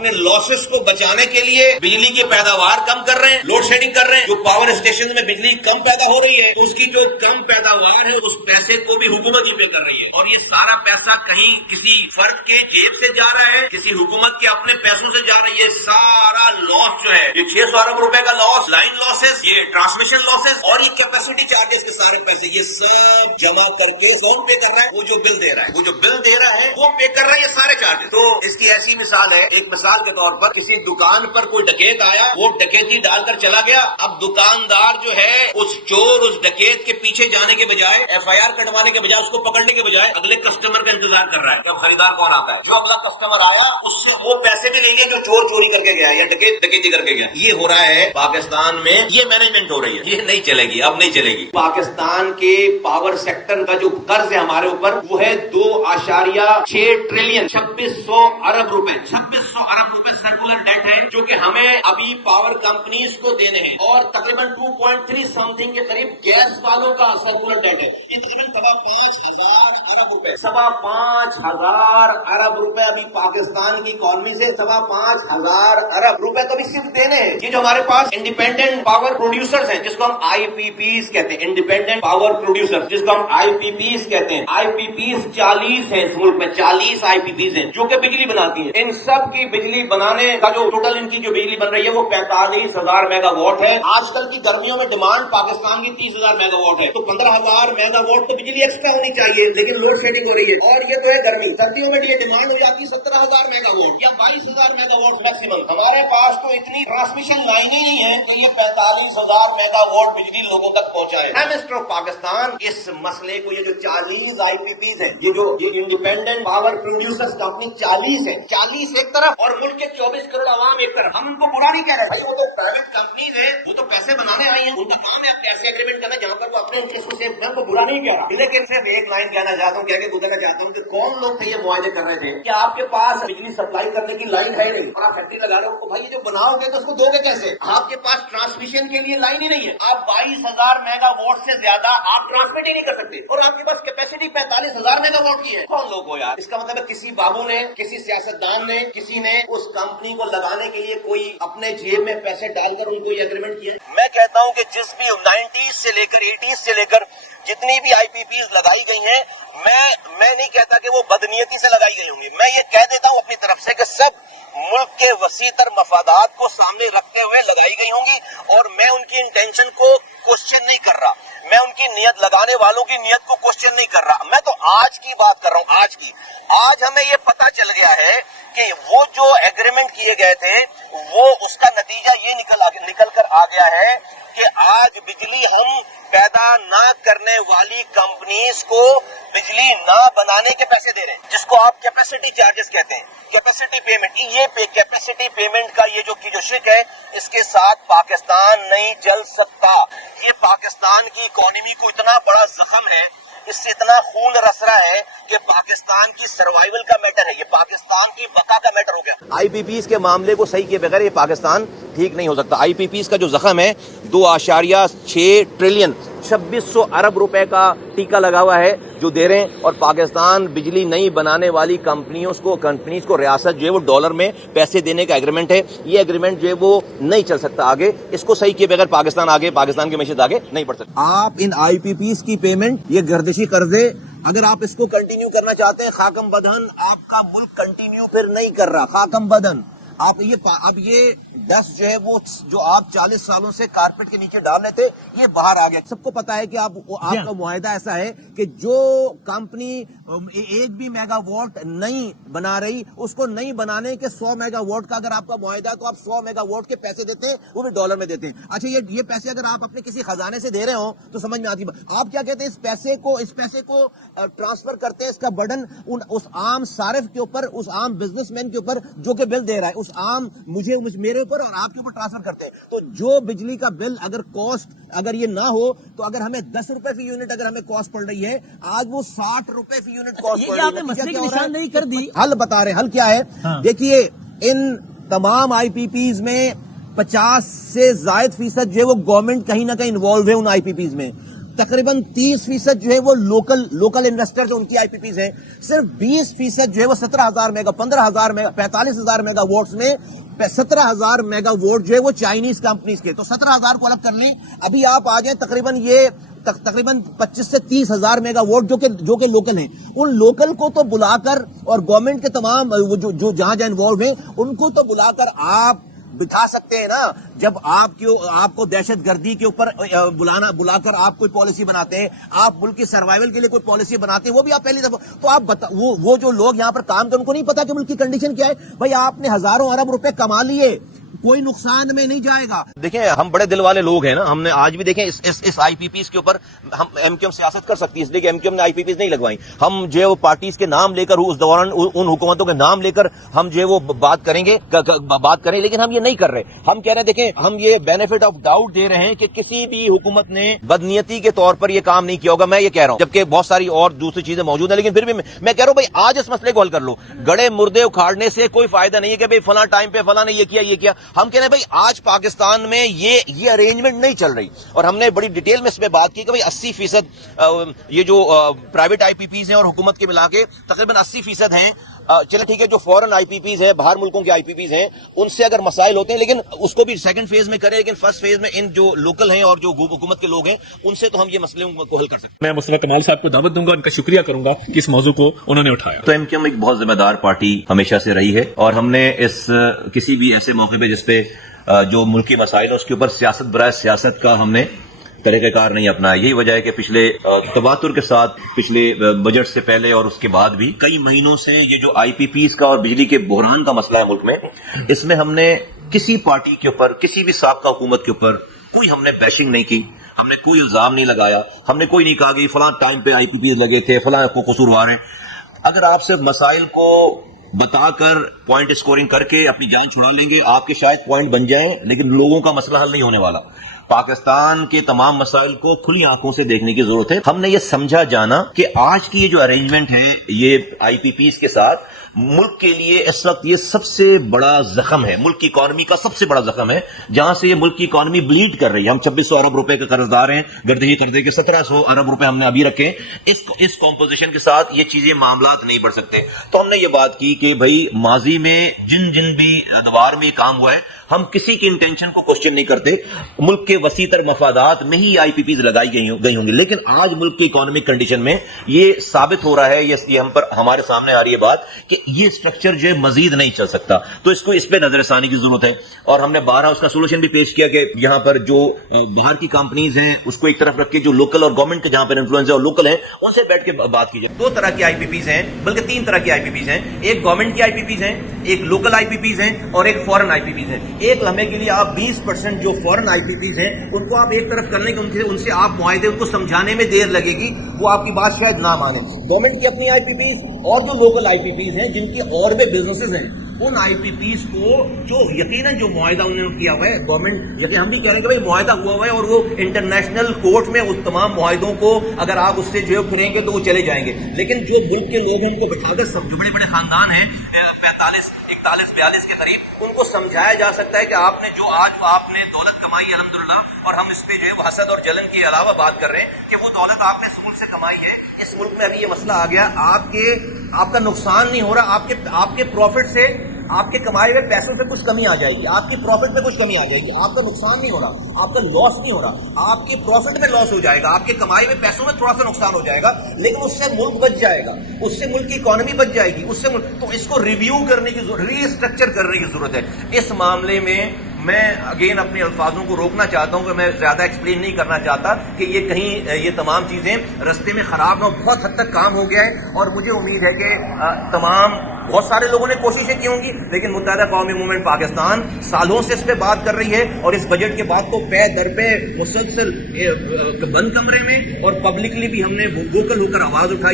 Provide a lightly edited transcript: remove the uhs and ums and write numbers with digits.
अपने लॉसेस को बचाने के लिए बिजली की पैदावार कम कर रहे हैं, लोड शेडिंग कर रहे हैं। जो पावर स्टेशन में बिजली कम पैदा हो रही है तो उसकी जो कम पैदावार है उस पैसे को भी हुकूमत ही पे कर रही है, और ये सारा पैसा कहीं किसी फर्द के जेब से जा रहा है, किसी हुकूमत के अपने पैसों से जा रही है। सारा लॉस जो है, ये 600 अरब रुपए का लॉस, लाइन लॉसेस, ये ट्रांसमिशन लॉसेस और ये कैपेसिटी चार्जेस के सारे पैसे, ये सब जमा करके कौन पे कर रहा है? वो जो बिल दे रहा है, वो जो बिल दे रहा है वो पे कर रहा है ये सारे चार्जेस। तो इसकी ऐसी मिसाल है, एक मिसाल के तौर पर किसी दुकान पर कोई डकैत आया, वो डकैती डालकर चला गया। अब दुकानदार जो है उस चोर, उस डकैत के पीछे जाने के बजाय, FIR कटवाने के बजाय, उसको पकड़ने के बजाय अगले कस्टमर का इंतजार कर रहा है। जब खरीदार कौन आता है, जो अगला कस्टमर आया उससे वो पैसे भी लेंगे जो चोर चोरी करके गया या डकैती करके गया। ये हो रहा है पाकिस्तान में, ये मैनेजमेंट हो रही है, ये नहीं चलेगी, अब नहीं चलेगी। पाकिस्तान के पावर सेक्टर का जो कर्ज है हमारे ऊपर वो है 2.6 ट्रिलियन 2600 अरब रुपए, 2600 अरब रुपए सर्कुलर डेट है जो कि हमें अभी पावर कंपनीज को देने हैं, और तकरीबन 2.3 समथिंग के करीब गैस वालों का सर्कुलर डेट है। ये तकरीबन 5,500 अरब रुपए, 5,500 अरब रुपए अभी पाकिस्तान की इकॉनमी से 5,500 अरब रुपए तो अभी सिर्फ देने हैं। ये जो हमारे पास इंडिपेंडेंट पावर प्रोड्यूसर्स हैं, जिसको हम IPPs कहते हैं, इंडिपेंडेंट पावर प्रोड्यूसर, जिसको हम IPPs कहते हैं। IPPs 40 है इस मुल्क में, 40 IPPs हैं जो कि बिजली बनाती है। इन सब की बिजली बनाने का जो टोटल इनकी जो बिजली बन रही है वो 45,000 मेगावाट है। आजकल की गर्मियों में डिमांड पाकिस्तान की 30,000 मेगावाट है, तो 15,000 मेगावाट तो बिजली एक्स्ट्रा होनी चाहिए, लेकिन लोड शेडिंग हो रही है। और ये तो है गर्मी, सर्दियों में ये डिमांड हो जाती है 17,000 मेगावाट या 22,000 मेगावाट मैक्सिमम। हमारे पास तो इतनी ट्रांसमिशन लाइन ही नहीं है तो ये 45,000 मेगावाट बिजली लोगों तक पहुंचाए। प्राइम मिनिस्टर ऑफ पाकिस्तान इस मसले को, ये जो 40 IPPs है, ये इंडिपेंडेंट पावर प्रोड्यूसर्स कंपनी 40 है, 40 एक तरफ और मुल्क के 24 करोड़ आवाम एक तरफ। हम उनको बुरा नहीं कह रहे भाई, वो तो प्राइवेट कंपनीज है, वो तो पैसे बनाने आई है, उनका काम है पैसे एग्रीमेंट करना, जहाँ पर वो अपने इंटरेस्ट से, मैं तो बुरा नहीं कह रहा। लेकिन सिर्फ एक लाइन कहना चाहता हूँ, कह के गुजरना चाहता हूँ कि कौन लोग थे ये मुआयदे कर रहे थे कि आपके पास बिजली सप्लाई करने की लाइन है नहीं और आप फैक्ट्री लगा रहे हो, तो भाई ये जो बनाओगे तो उसको दोगे कैसे? आपके पास ट्रांसमिशन के लिए लाइन ही नहीं है, आप 22,000 मेगावाट से ज्यादा आप ट्रांसमिट ही नहीं कर सकते, और आपके पास कैपेसिटी 45,000 मेगावाट की है। कौन लोग हो यार? इसका मतलब है किसी बाबू ने, किसी सियासतदान ने, किसी ने उस कंपनी को लगाने के लिए कोई अपने जेब में पैसे डालकर उनको ये एग्रीमेंट किया। मैं कहता हूँ कि जिस भी 90s से लेकर 80s से लेकर जितनी भी IPPs लगाई गई हैं, मैं नहीं कहता कि वो बदनीयती से लगाई गई होंगी, मैं ये कह देता हूँ अपनी तरफ से कि सब मुल्क के वसीतर मफादात को सामने रखते हुए लगाई गई होंगी, और मैं उनकी इंटेंशन को क्वेश्चन नहीं कर रहा, मैं उनकी नियत, लगाने वालों की नियत को क्वेश्चन नहीं कर रहा। मैं तो आज की बात कर रहा हूँ, आज की। आज हमें ये पता चल गया है कि वो जो एग्रीमेंट किए गए थे वो उसका नतीजा ये निकल कर आ गया है कि आज बिजली हम पैदा ना करने वाली कंपनीज को बिजली ना बनाने के पैसे दे रहे हैं, जिसको आप कैपेसिटी चार्जेस कहते हैं, कैपेसिटी पेमेंट। ये कैपेसिटी पेमेंट का ये जो शिक है, इसके साथ पाकिस्तान नहीं चल सकता। ये पाकिस्तान की इकोनॉमी को इतना बड़ा जख्म है, इससे इतना खून रस रहा है कि पाकिस्तान की सर्वाइवल का मैटर है, ये पाकिस्तान की बका का मैटर हो गया। IPPs के मामले को सही किए बगैर ये पाकिस्तान ठीक नहीं हो सकता। IPPs का जो जख्म है 2.6 ट्रिलियन 2600 अरब रुपए का टीका लगा हुआ है जो दे रहे हैं, और पाकिस्तान बिजली नहीं बनाने वाली कंपनीज को रियासत जो है वो डॉलर में पैसे देने का एग्रीमेंट है। ये एग्रीमेंट जो है वो नहीं चल सकता आगे, इसको सही किए बगैर पाकिस्तान की मैशत आगे नहीं बढ़ सकती। आप इन IPPs की पेमेंट, ये गर्दिशी कर्जे, अगर आप इसको कंटिन्यू करना चाहते हैं, खाकम बदन आपका मुल्क कंटिन्यू फिर नहीं कर रहा, खाकम बदन आप ये अब ये 10 जो है वो जो आप 40 सालों से कारपेट के नीचे डाल रहे थे, ये बाहर आ गया। सबको पता है कि आपका मुआहदा ऐसा है कि जो कंपनी एक भी मेगावाट नहीं बना रही, उसको नहीं बनाने के 100 मेगावाट का अगर आपका मुआहदा, तो आप 100 मेगावाट के पैसे देते हैं, वो भी डॉलर में देते हैं। अच्छा, ये पैसे अगर आप अपने किसी खजाने से दे रहे हो तो समझ में आती है। आप क्या कहते हैं, इस पैसे को ट्रांसफर करते हैं, इसका बर्डन उस आम सारिफ के ऊपर, उस आम बिजनेसमैन के ऊपर जो कि बिल दे रहा है, उस आम मेरे ऊपर और आपके ऊपर ट्रांसफर करते हैं। तो जो बिजली का बिल अगर ये ना हो, तो अगर हमें 10 रुपए फी यूनिट अगर हमें कॉस्ट पड़ रही है, आज वो 60 रुपए फी यूनिट कॉस्ट पड़ रही है। मसले की निशानदेही कर दी, हल बता रहे, हल क्या है? हाँ। देखिए, इन तमाम IPPs में 50 से ज्यादा फीसद जो है वो गवर्नमेंट कहीं ना कहीं इन्वॉल्व है उन IPPs में। तकरीबन 30% जो है वो लोकल इन्वेस्टर जो उनकी आईपीपीज हैं, सिर्फ 20% जो है वो 17,000 मेगा 15,000 मेगा 45,000 मेगा वोट्स में 17,000 मेगा वोट जो है वो चाइनीज कंपनीज के। तो 17,000 को अलग कर लें, अभी आप आ जाए तकरीबन 25 से 30,000 मेगा वोट जो के लोकल हैं। उन लोकल को तो बुलाकर और गवर्नमेंट के तमाम जो जहां इन्वॉल्व हैं उनको तो बुलाकर आप बिठा सकते हैं ना। जब आपको दहशतगर्दी के ऊपर बुलाकर आप कोई पॉलिसी बनाते हैं, आप मुल्क की सर्वाइवल के लिए कोई पॉलिसी बनाते हैं, वो भी आप पहली दफा, तो आप वो जो लोग यहां पर काम करते हैं उनको नहीं पता कि मुल्क की कंडीशन क्या है। भाई आपने हजारों अरब रुपए कमा लिए, कोई नुकसान में नहीं जाएगा। देखें, हम बड़े दिल वाले लोग हैं ना, हमने आज भी देखें इस आईपीपीज के ऊपर हम एमक्यूएम सियासत कर सकती है, इसलिए कि एमक्यूएम ने आईपीपीज नहीं लगवाई। हम जो है वो पार्टीज के नाम लेकर उस दौरान उन हुकूमतों के नाम लेकर हम जो है वो बात करें, लेकिन हम ये नहीं कर रहे। हम कह रहे हैं, देखें, हम ये बेनिफिट ऑफ डाउट दे रहे हैं कि किसी भी हुकूमत ने बदनीयती के तौर पर ये काम नहीं किया होगा। मैं ये कह रहा हूं, जबकि बहुत सारी और दूसरी चीजें मौजूद है, लेकिन फिर भी मैं कह रहा हूं भाई आज इस मसले को हल कर लो। गड़े मुर्दे उखाड़ने से कोन फायदा नहीं है कि भाई फला टाइम पे फला ने ये किया। हम कह रहे हैं भाई आज पाकिस्तान में ये अरेंजमेंट नहीं चल रही, और हमने बड़ी डिटेल में इसमें बात की कि भाई 80% ये जो प्राइवेट आईपीपीज हैं और हुकूमत के मिला के तकरीबन 80% हैं। चलो ठीक है, जो फॉरेन आईपीपीज हैं, बाहर मुल्कों के आईपीपीज हैं, उनसे अगर मसाइल होते हैं, लेकिन उसको भी सेकंड फेज में करें, लेकिन फर्स्ट फेज में इन जो लोकल हैं और जो हुकूमत के लोग हैं उनसे तो हम ये मसले को हल कर सकते हैं। मैं मुस्तफा कमाल साहब को दावत दूंगा, उनका शुक्रिया करूंगा कि इस मौजू को उन्होंने उठाया। तो एमक्यूएम एक बहुत जिम्मेदार पार्टी हमेशा से रही है, और हमने इस किसी भी ऐसे मौके पे जिसपे जो मुल्की मसाइल है उसके ऊपर सियासत बराए सियासत का हमने तरीक़ाकार नहीं अपनाया। यही वजह है कि पिछले तवातुर के साथ पिछले बजट से पहले और उसके बाद भी कई महीनों से ये जो आईपीपीज का और बिजली के बहरान का मसला है मुल्क में, इसमें हमने किसी पार्टी के ऊपर, किसी भी साबका हुकूमत के ऊपर कोई हमने बैशिंग नहीं की, हमने कोई इल्जाम नहीं लगाया, हमने कोई नहीं कहा कि फलां टाइम पे आईपीपीज लगे थे, फलां को कसूरवार है। अगर आप सिर्फ मसाइल को बताकर पॉइंट स्कोरिंग करके अपनी जान छुड़ा लेंगे, आपके शायद पॉइंट बन जाएं, लेकिन लोगों का मसला हल नहीं होने वाला। पाकिस्तान के तमाम मसाइल को खुली आंखों से देखने की जरूरत है। हमने ये समझा जाना कि आज की ये जो अरेंजमेंट है ये आईपीपीज के साथ, मुल्क के लिए इस वक्त ये सबसे बड़ा जख्म है, मुल्क की इकॉनमी का सबसे बड़ा जख्म है, जहां से ये मुल्क की इकॉनमी ब्लीड कर रही है। हम 2600 अरब रुपए के कर्जदार हैं, गर्दही कर्जे के 1700 अरब रुपए हमने अभी रखे। इस कॉम्पोजिशन के साथ ये चीजें मामलात नहीं बढ़ सकते। तो हमने ये बात की कि भाई माजी में जिन भी अदवार में काम हुआ है, हम किसी की इंटेंशन को क्वेश्चन नहीं करते, मुल्क के वसी तर मफादात में ही आईपीपीज लगाई गई होंगी। लेकिन आज मुल्क की इकोनॉमिक कंडीशन में ये साबित हो रहा है, ये हम पर हमारे सामने आ रही है बात कि ये स्ट्रक्चर जो है मजीद नहीं चल सकता। तो इसको इस पे नजरसानी की जरूरत है, और हमने 12 उसका सोल्यूशन भी पेश किया कि यहां पर जो बाहर की कंपनीज हैं उसको एक तरफ रख के जो लोकल और गवर्नमेंट के जहां पर इन्फ्लुएंस है और लोकल है उनसे बैठ के बात कीजिए। 2 तरह की आईपीपीज हैं, बल्कि 3 तरह की आईपीपीज हैं। एक गवर्नमेंट की आईपीपीज हैं, एक लोकल आईपीपीज हैं और एक फॉरेन आईपीपीज हैं। एक लम्हे के लिए आप 20% जो फॉरेन आईपीपीज हैं उनको आप एक तरफ कर लेंगे, उनसे आप मुआहदे उनको समझाने में देर लगेगी, वो आपकी बात शायद ना माने। गवर्नमेंट की अपनी आईपीपीज और जो लोकल आईपीपीज हैं जिनकी और भी बिजनेसेस हैं, उन आईपीपीज को जो यकीनन जो मुआहदा उन्होंने किया हुआ है गवर्नमेंट, यकीन हम भी कह रहे हैं कि भाई मुआहदा हुआ हुआ है और वो इंटरनेशनल कोर्ट में उस तमाम मुआहदों को अगर आप उससे जो फिरेंगे तो वो चले जाएंगे। लेकिन जो मुल्क के लोग हैं उनको बिठाकर, सब जो बड़े बड़े खानदान हैं 45, 41, 42 के करीब, उनको समझाया जा सकता है कि आपने जो आज आपने दौलत कमाई है अल्हम्दुलिल्लाह, और हम इस पे जो है वो हसद और जलन के अलावा बात कर रहे हैं कि वो दौलत आपने इस मुल्क से कमाई है। इस मुल्क में अभी ये मसला आ गया, आपका नुकसान नहीं हो रहा, आपके प्रॉफिट से, आपके कमाए हुए पैसों से कुछ कमी आ जाएगी, आपकी प्रॉफिट में कुछ कमी आ जाएगी, आपका नुकसान नहीं हो रहा, आपका लॉस नहीं हो रहा, आपके प्रॉफिट में लॉस हो जाएगा, आपके कमाए हुए पैसों में थोड़ा सा नुकसान हो जाएगा, लेकिन उससे मुल्क बच जाएगा, उससे मुल्क की इकोनॉमी बच जाएगी, तो इसको रिव्यू करने की, रीस्ट्रक्चर करने की जरूरत है। इस मामले में मैं अगेन अपने अल्फाजों को रोकना चाहता हूं कि मैं ज्यादा एक्सप्लेन नहीं करना चाहता कि ये कहीं ये तमाम चीजें रस्ते में खराब हो। बहुत हद तक काम हो गया है और मुझे उम्मीद है कि बहुत सारे लोगों ने कोशिशें की होंगी, लेकिन मुत्तहिदा कौमी मूवमेंट पाकिस्तान सालों से इस पे बात कर रही है, और इस बजट के बाद तो पे दर पे मुसलसल बंद कमरे में और पब्लिकली भी हमने वोकल होकर आवाज उठाई।